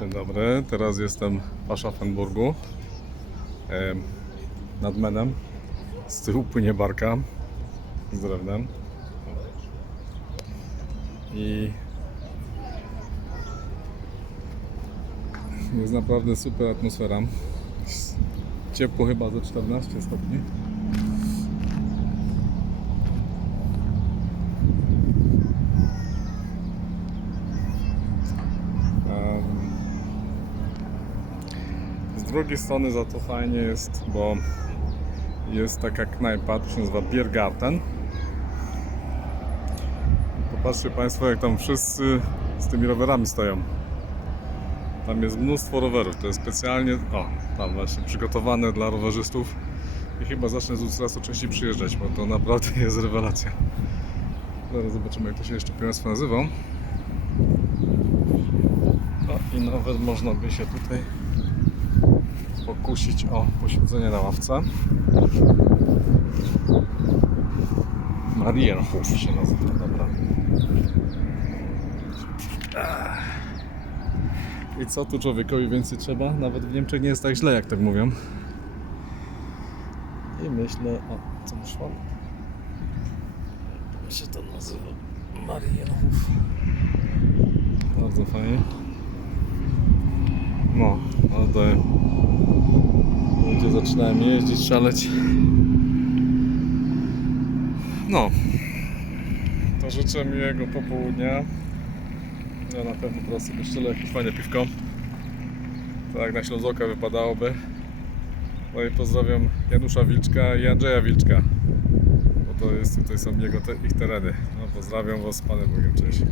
Dzień dobry, teraz jestem w Aschaffenburgu nad Menem. Z tyłu płynie barka z drewnem i jest naprawdę super atmosfera. Ciepło chyba ze 14 stopni. Z drugiej strony za to fajnie jest, bo jest taka knajpa, to się nazywa Biergarten. Popatrzcie Państwo, jak tam wszyscy z tymi rowerami stoją. Tam jest mnóstwo rowerów, to jest specjalnie, tam właśnie przygotowane dla rowerzystów i chyba zacznę coraz to częściej przyjeżdżać, bo to naprawdę jest rewelacja. Zaraz zobaczymy, jak to się jeszcze Państwo nazywa. I nawet można by się tutaj pokusić o posiedzenie na ławce. Marienhof się nazywa, dobra. I co tu człowiekowi więcej trzeba? Nawet w Niemczech nie jest tak źle, jak tak mówią. I myślę, co wyszło? Jak się to nazywa? Marienhof. Bardzo fajnie. Ale ludzie zaczynają jeździć, szaleć. To życzę miłego popołudnia. Ja na pewno teraz sobie szczelę jakieś fajne piwko. Tak jak na Ślązoka wypadałoby. No i pozdrawiam Janusza Wilczka i Andrzeja Wilczka, bo to jest, tutaj są ich tereny. Pozdrawiam Was z Panem Bogiem, cześć.